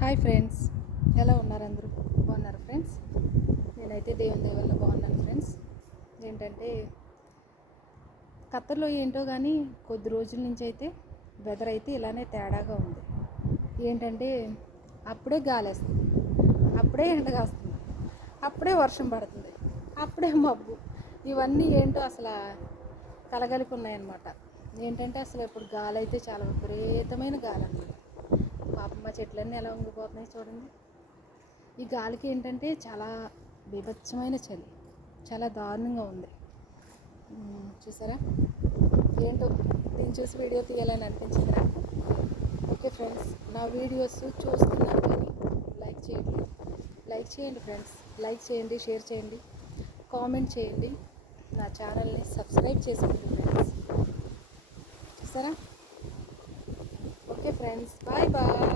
Hi friends. ఎలా ఉన్నారు అందరూ? బాగున్నారు ఫ్రెండ్స్? నేనైతే దేవుని దేవుళ్ళు బాగున్నాను ఫ్రెండ్స్. ఏంటంటే ఖత్తర్లో ఏంటో కానీ కొద్ది రోజుల నుంచి అయితే వెదర్ అయితే ఇలానే తేడాగా ఉంది. ఏంటంటే అప్పుడే గాలేస్తుంది. అప్పుడే ఎండ కాస్తుంది. అప్పుడే వర్షం పడుతుంది. అప్పుడే మబ్బు. ఇవన్నీ ఏంటో అసలు కలగలిపి ఉన్నాయన్నమాట ఏంటంటే అసలు ఇప్పుడు గాలి అయితే చాలా విపరీతమైన గాలి అన్నమాట. మా చెట్లన్నీ ఎలా ఉంగిపోతున్నాయి చూడండి. ఈ గాలికి ఏంటంటే చాలా బీభత్సమైన చలి చాలా దారుణంగా ఉంది. చూసారా? ఏంటో నేను చూసి వీడియో తీయాలని అనిపించింది నాకు. ఓకే ఫ్రెండ్స్ నా వీడియోస్ చూస్తున్నారు కానీ లైక్ చేయండి. లైక్ చేయండి ఫ్రెండ్స్ లైక్ చేయండి షేర్ చేయండి కామెంట్ చేయండి. నా ఛానల్ని సబ్స్క్రైబ్ చేసుకోండి ఫ్రెండ్స్. చూసారా? Okay friends bye bye.